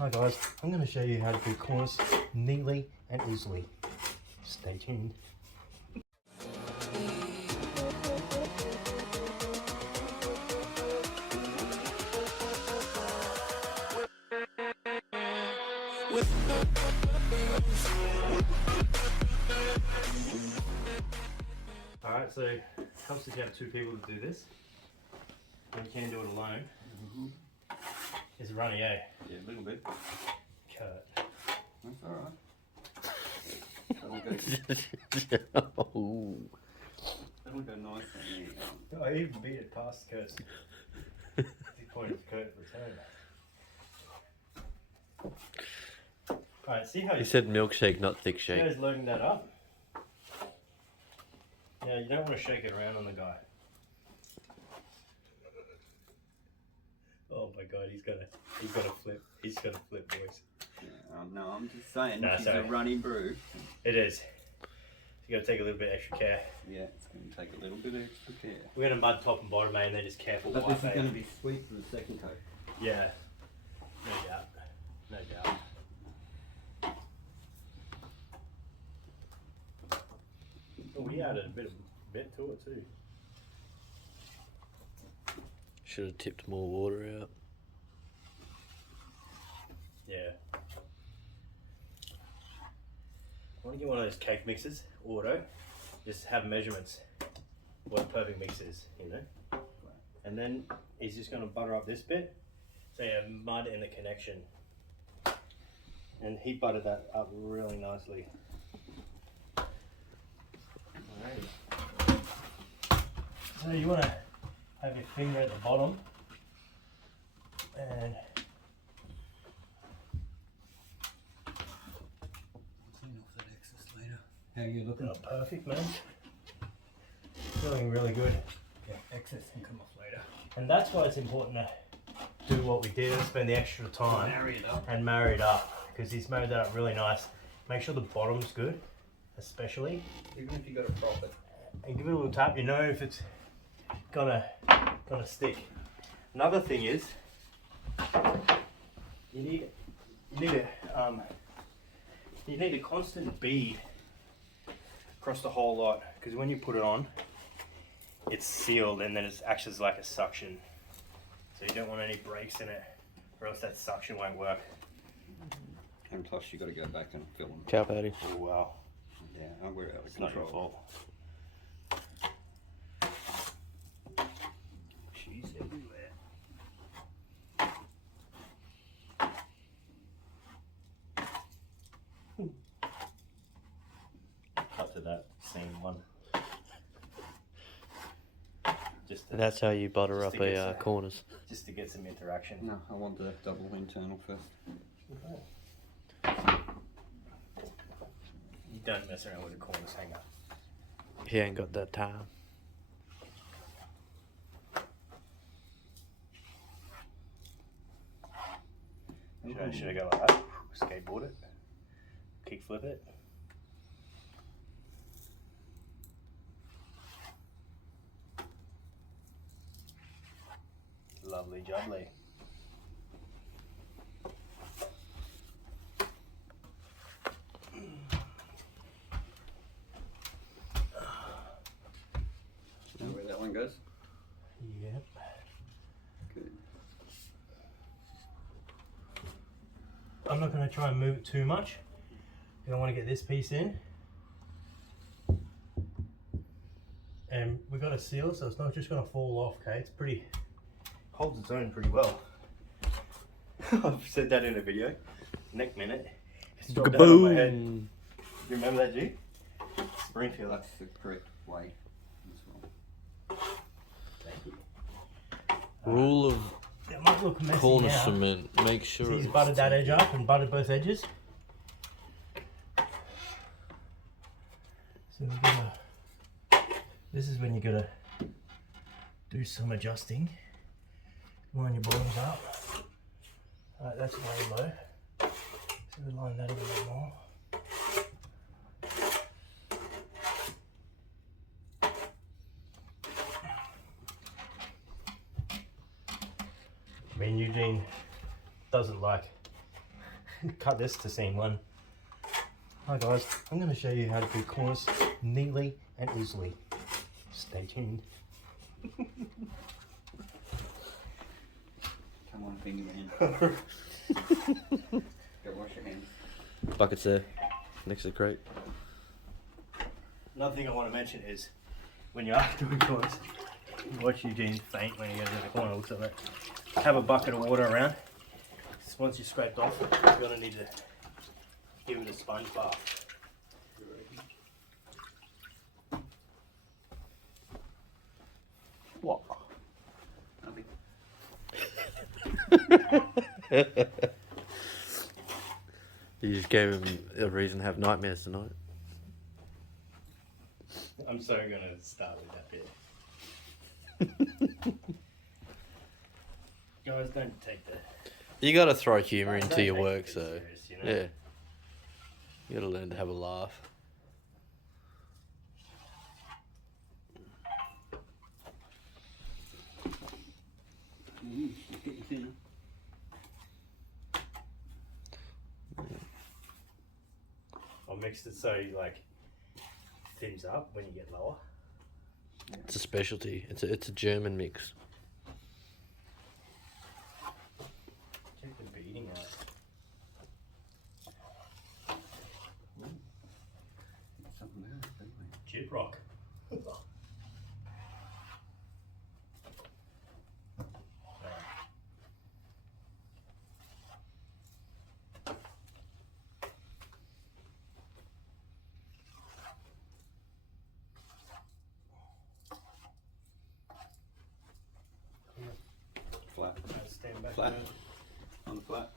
Hi guys, I'm going to show you how to do cornice neatly and easily. Stay tuned. Alright, so it helps if you have two people to do this. You can do it alone. It's runny, eh? Yeah, a little bit. Cut. That's alright. That'll go nice on there. I even beat it past Kurt's. He pointed Kurt at the toe. Alright, see how He said milkshake, not thick see how shake. he's loading that up? Yeah, you don't want to shake it around on the guy. Oh my god, he's gonna flip. He's gonna flip, boys. Yeah, no, I'm just saying, Nah, she's sorry. a runny brew. It is. You gotta take a little bit extra care. Yeah, it's going to take a little bit of extra care. We're gonna mud top and bottom, and then just careful But wipe, this is eh? going to be sweet for the second coat. Yeah, no doubt, no doubt. Oh, we added a bit to it too. Should have tipped more water out. Yeah. I want to get one of those cake mixers, auto. Just have measurements. What a perfect mix is, you know. And then he's just going to butter up this bit, so you have mud in the connection. And he buttered that up really nicely. Alrighty. So you want to have your finger at the bottom and Clean off that excess later. How are you looking? oh, perfect, man. Feeling really good. Yeah, excess can come off later. And that's why it's important to do what we did and spend the extra time Marry it up. and marry it up, because he's married that up really nice. Make sure the bottom's good, especially, Even if you got to prop it. and give it a little tap. You know if it's gonna stick. Another thing is you need a constant bead across the whole lot, because when you put it on, it's sealed and then it acts as like a suction. So you don't want any breaks in it, or else that suction won't work. And plus you got to go back and fill them. Cow patty. Oh wow, Yeah, we're out of it's not your control. fault. She's everywhere. Cut to that same one. Just to, That's how you butter Just up to get a some- cornice. just to get some interaction. No, I want the double internal first. You don't mess around with a cornice hanger. He ain't got that time. Should I go like that? Skateboard it? Kick flip it? Lovely jubbly. Know where that one goes? Yep. Good. I'm not going to try and move it too much, because I want to get this piece in. And we've got a seal, so it's not just going to fall off, okay? It's pretty, holds its own pretty well. I've said that in a video. Next minute, it's dropped down on my head. Kaboom! You remember that, G? Springfield. That's the correct way as well. Thank you. Rule of It might look messy cornice now. cement. Make sure So he's it's buttered that edge up and buttered both edges. So we're gonna, this is when you're gonna do some adjusting. Line your bottoms up. Alright, that's way low. So we line that a bit more. I mean, Eugene doesn't like cut this to scene 1. Hi guys, I'm going to show you how to do cornice neatly and easily. Stay tuned. Come on, finger man. Go wash your hands. Buckets there, next to the crate. Another thing I want to mention is when you are doing cornice, watch Eugene faint when he goes in the corner, looks like that. Have a bucket of water around. Once you scraped off, you're going to need to give it a sponge bath. What? Nothing. You just gave him a reason to have nightmares tonight. I'm sorry, going to start with that bit. Guys, don't take that. You gotta throw humour Don't into take your it work, too so serious, you know? yeah. You gotta learn to have a laugh. I'll mix it so you like thins up when you get lower. It's a specialty. It's a German mix. Check the beating out. Something else, anyway. Chip rock. Flat. Stand back Flat. there. On the flat.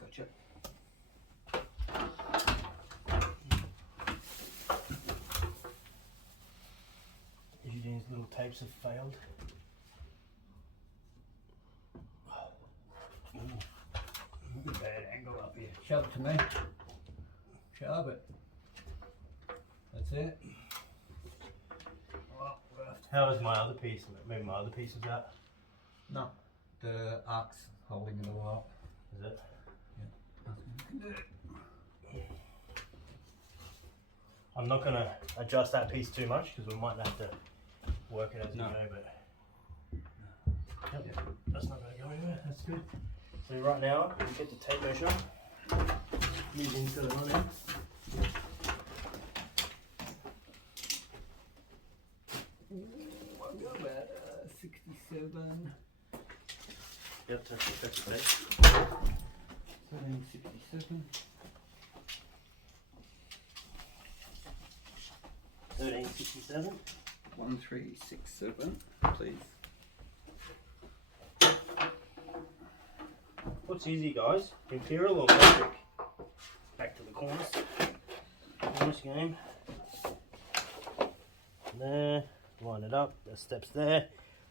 Gotcha. Eugene's little tapes have failed. Bad angle up here. Shove it to me. Shove it. That's it. Well, how is my other piece? Maybe my other piece is out. No, the arc's holding it all up. Is it? I'm not gonna adjust that piece too much because we might have to work it as we No. go. But yep, that's not gonna go anywhere. That's good. So right now we get the tape measure. Eugene's got it on there. I've got about 67. Yep, touch the tape. 1767. 1367. 1367, please. What's easy, guys? Imperial or metric? Back to the cornice. Cornice game. There. Line it up. There's steps there.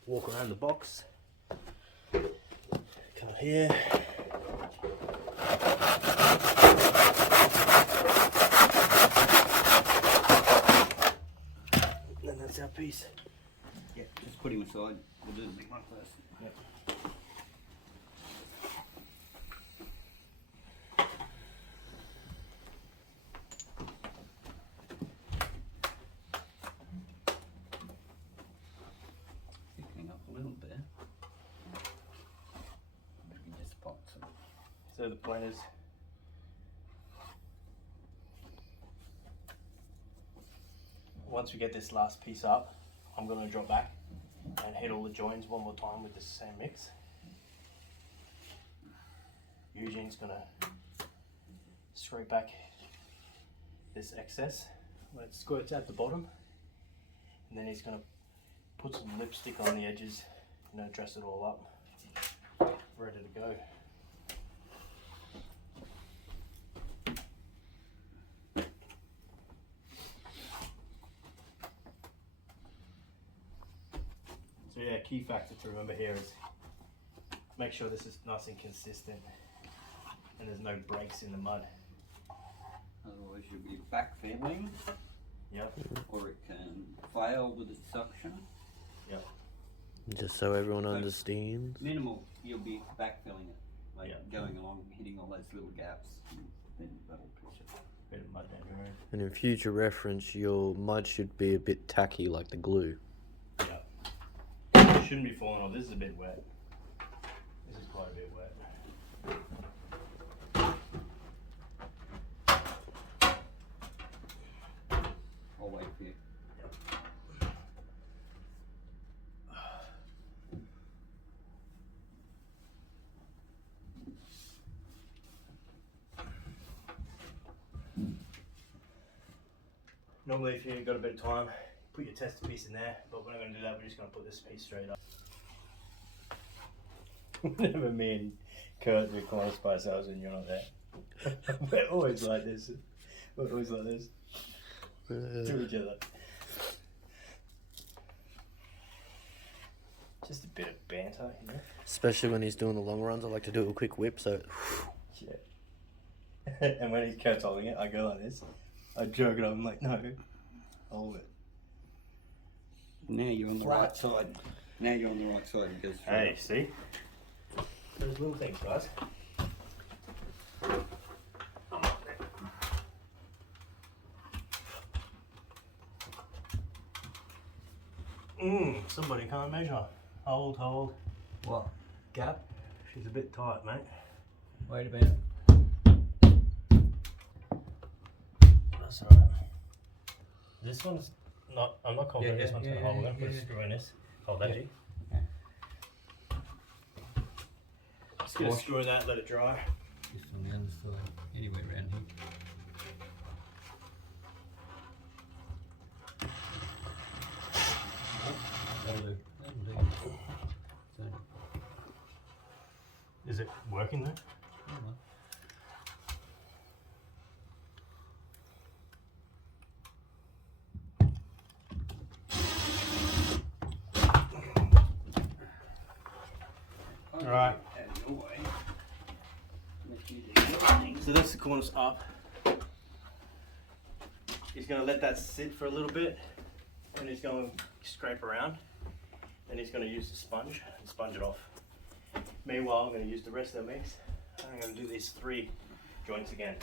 Walk around the box. Come here. And that's our piece. Yeah, just put him aside. We'll do the big one first. Yep. Thickening up a little bit. We can just pop some. So the point is, once we get this last piece up, I'm going to drop back and hit all the joins one more time with the same mix. Eugene's going to scrape back this excess when it squirts out the bottom, and then he's going to put some lipstick on the edges, you know, dress it all up, ready to go. So yeah, key factor to remember here is make sure this is nice and consistent and there's no breaks in the mud. Otherwise you'll be back feeling. Yep. or it can fail with its suction. Just so everyone But- understands. Minimal, you'll be backfilling it, like Yeah. going along, hitting all those little gaps, and then that'll push it. Bit of mud down your road. And in future reference, your mud should be a bit tacky like the glue. Yep. It shouldn't be falling off. This is a bit wet. This is quite a bit wet. I'll wait for you. Normally, if you've got a bit of time, put your tester piece in there, but we're not going to do that. We're just going to put this piece straight up. Whenever me and Kurt do Cornice by ourselves and you're not there, we're always like this. We're always like this to each other. Just a bit of banter, you know? Especially when he's doing the long runs, I like to do a quick whip. So Yeah. And when he's Kurt's holding it, I go like this. I jerk it up. I'm like, no, hold it. Now you're on the right side. Now you're on the right side. It goes through. Hey, see? Those little things, guys. Somebody can't measure. Hold. What? Gap? She's a bit tight, mate. Wait a minute. That's alright. This one's not, I'm not confident Yeah, this one's yeah, gonna hold. yeah, I'm gonna put yeah, a screw in this. Hold that, Yeah. G. Just get a Wash. screw in that, let it dry. Just on the underside. Anywhere around here. That'll do. So, Is it working there? oh well. Alright. Out of your way. Let you do your thing. So that's the corners up. He's going to let that sit for a little bit and he's going to scrape around. Then he's going to use the sponge and sponge it off. Meanwhile, I'm going to use the rest of the mix. I'm going to do these 3 joints again.